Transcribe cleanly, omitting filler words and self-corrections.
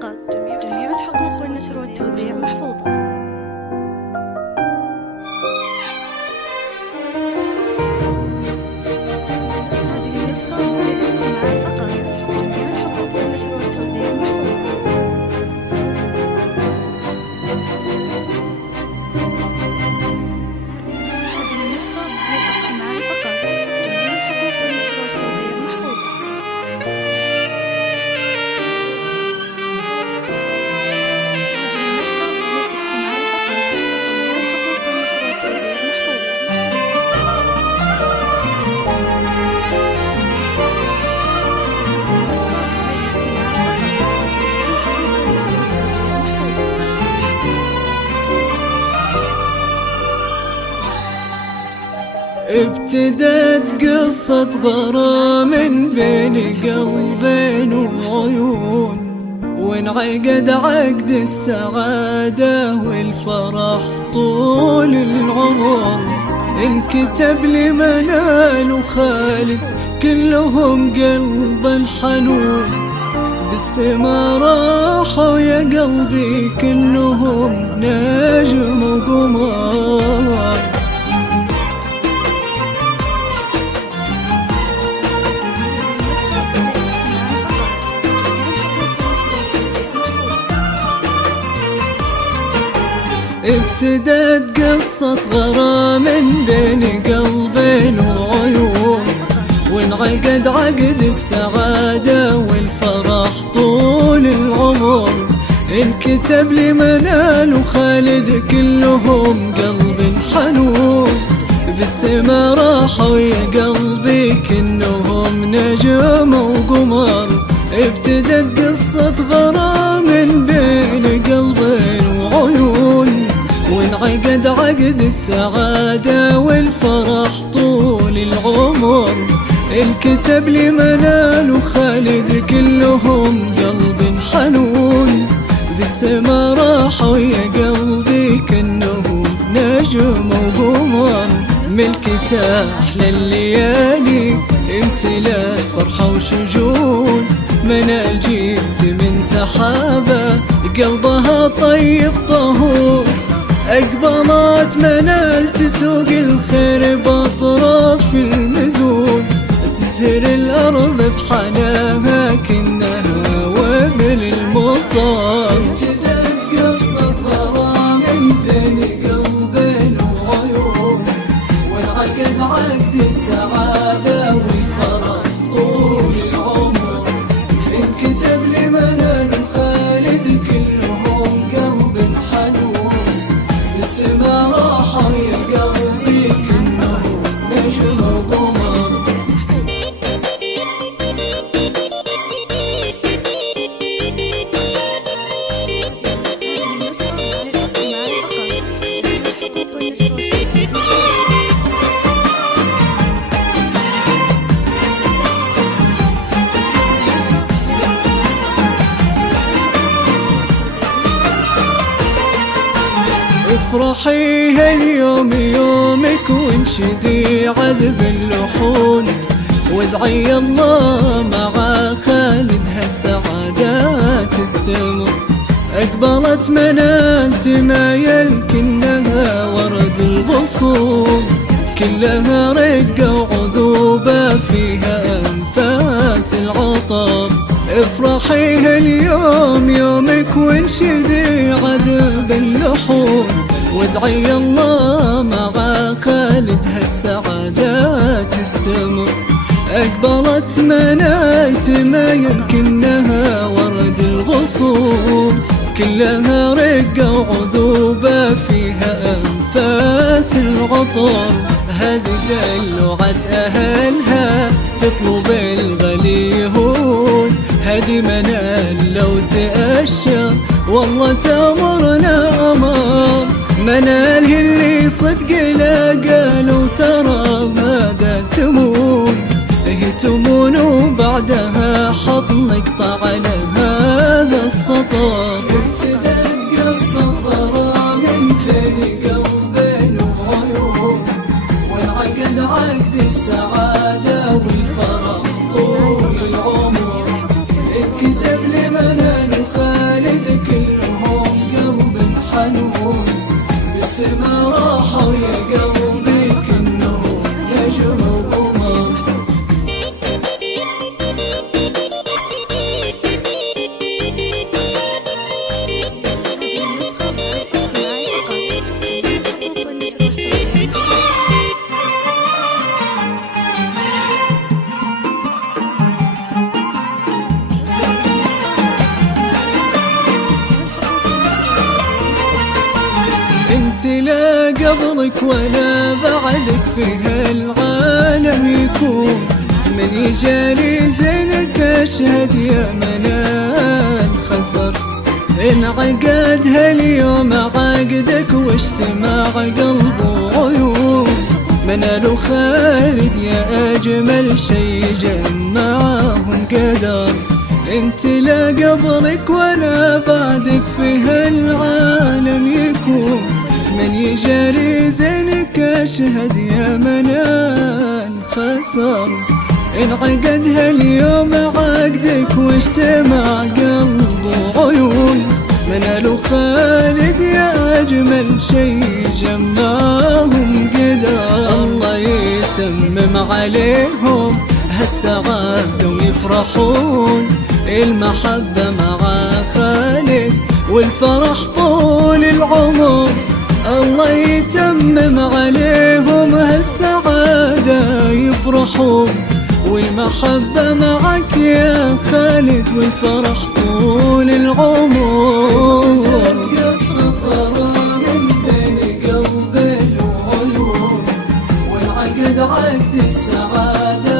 فقط. جميع الحقوق والنشر والتوزيع محفوظة. هذه النسخة للاستماع فقط. جميع الحقوق والنشر والتوزيع محفوظة. هذه النسخة للاستماع فقط. جميع الحقوق والنشر والتوزيع محفوظة. ابتدت قصة غرام بين قلبين وعيون، وانعقد عقد السعادة والفرح طول العمر. انكتب لمنال وخالد كلهم قلبا حنون، بالسما راحوا يا قلبي كلهم نجم وقمر. ابتدت قصة غرام بين قلبين وعيون، وانعقد عقد السعادة والفرح طول العمر. انكتب لمنال وخالد كلهم قلب حنون، بالسما راحوا يا قلبي كنهم نجم وقمر. ابتدت قصة غرام بين قلبين وعيون، وانعقد عقد السعادة والفرح طول العمر. الكتب لمنال وخالد كلهم قلب حنون، بالسما راحوا يا قلبي كأنهم نجم وقمر. ملكته أحلى الليالي امتلأت فرحة وشجون، منال جيت من سحابة قلبها طيب طهور. أقبلت منال تسوق الخير بأطراف المزون، تسهر الأرض بحناها كأنها وابل المطر. ابتدت قصة غرام بين قلبين وعيون، وانعقد عقد السعادة والفرح طول العمر. انكتب لمنال وخالد كلهم قلب حنون، بالسما راحوا يا قلبي كلهم نجم وقمر. افرحي هاليوم يومك وانشدي عذب اللحون، وادعي الله مع خالد هالسعادة تستمر. اقبلت منال تمايل كأنها ورد الغصون، كلها رقة وعذوبة فيها أنفاس العطر. افرحي هاليوم يومك وانشدي عذب اللحون، وادعي الله مع خالد هالسعادة تستمر. أقبلت منال تمايل كأنها ورد الغصون، كلها رقة وعذوبة فيها أنفاس العطر. هذه دلوعة أهلها تطلب الغلي يهون، هذه منال لو تأشر والله تأمرنا أمر. منال هي اللي صدق لا قالوا ترى هذا تمون، هي تمون وبعدها حط نقطة على هذا السطر. ابتدت قصة غرام بين قلبين وعيون، وانعقد عقد السعادة والفرح طول العمر. الكتب لمنال وخالد قبلك ولا بعدك في هالعالم يكون، من يجاري زينك أشهد يا منال خسر. انعقد هاليوم عقدك واجتماع قلب وعيون، منال وخالد يا أجمل شي جمعهم قدر. انت لا قبلك ولا بعدك في هالعالم يكون، من يجاري زينك أشهد يا منال خسر. انعقد هاليوم عقدك واجتماع قلب وعيون، منال وخالد يا أجمل شي جمعهم قدر. الله يتمم عليهم هالسعادة ويفرحون، المحبة مع خالد والفرح طول العمر. الله يتمم عليهم هالسعادة يفرحون، والمحبة معك يا خالد والفرح طول العمر. قصة من بين قلب وعيون، والعقد عقد السعادة